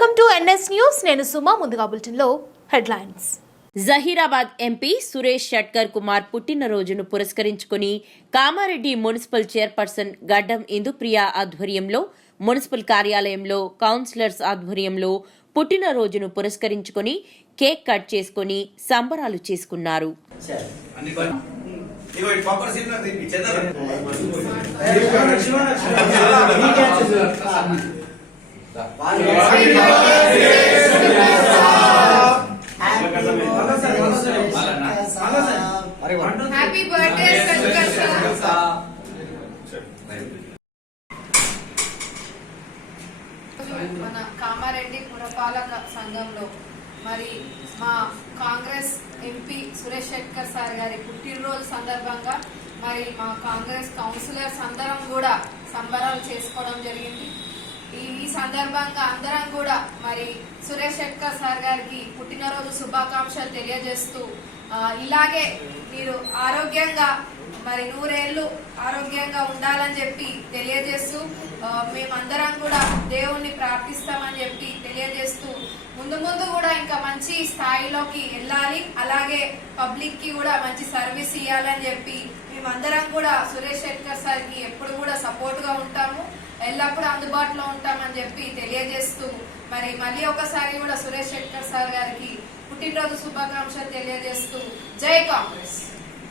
Welcome to NS news. నేను సుమా ముందుగా బులెటిన్లో హెడ్లైన్స్. జహీరాబాద్ ఎంపీ సురేష్ షట్కర్ కుమార్ పుట్టినరోజును పురస్కరించుకుని కామారెడ్డి మున్సిపల్ చైర్పర్సన్ గడ్డం ఇందుప్రియ ఆధ్వర్యంలో మున్సిపల్ కార్యాలయంలో కౌన్సిలర్స్ ఆధ్వర్యంలో పుట్టినరోజును పురస్కరించుకుని కేక్ కట్ చేసుకుని సంబరాలు చేసుకున్నారు. హ్యాపీ బర్త్డే మన కామారెడ్డి పురపాలక సంఘంలో మరి మా కాంగ్రెస్ ఎంపీ సురేష్ శెట్కర్ సార్ గారి పుట్టినరోజు సందర్భంగా మరి మా కాంగ్రెస్ కౌన్సిలర్స్ అందరం కూడా సంబరాలు చేసుకోవడం జరిగింది. సందర్భంగా అందరం కూడా మరి సురేష్ శెట్కర్ సార్ గారికి పుట్టినరోజు శుభాకాంక్షలు తెలియజేస్తూ ఇలాగే మీరు ఆరోగ్యంగా మరి నూరేళ్ళు ఆరోగ్యంగా ఉండాలని చెప్పి తెలియజేస్తూ మేమందరం కూడా దేవుణ్ణి ప్రార్థిస్తామని చెప్పి తెలియజేస్తూ ముందు ముందు కూడా ఇంకా మంచి స్థాయిలోకి వెళ్ళాలి. అలాగే పబ్లిక్కి కూడా మంచి సర్వీస్ ఇవ్వాలని చెప్పి మేమందరం కూడా సురేష్ శెట్కర్ సార్కి ఎప్పుడు కూడా సపోర్ట్గా ఉంటాము. ఎల్లప్పుడూ అందుబాటులో ఉంటామని చెప్పి తెలియజేస్తూ మరి మళ్ళీ ఒకసారి కూడా సురేష్ శెట్కర్ సార్ గారికి పుట్టినరోజు శుభాకాంక్షలు తెలియజేస్తూ జై కాంగ్రెస్.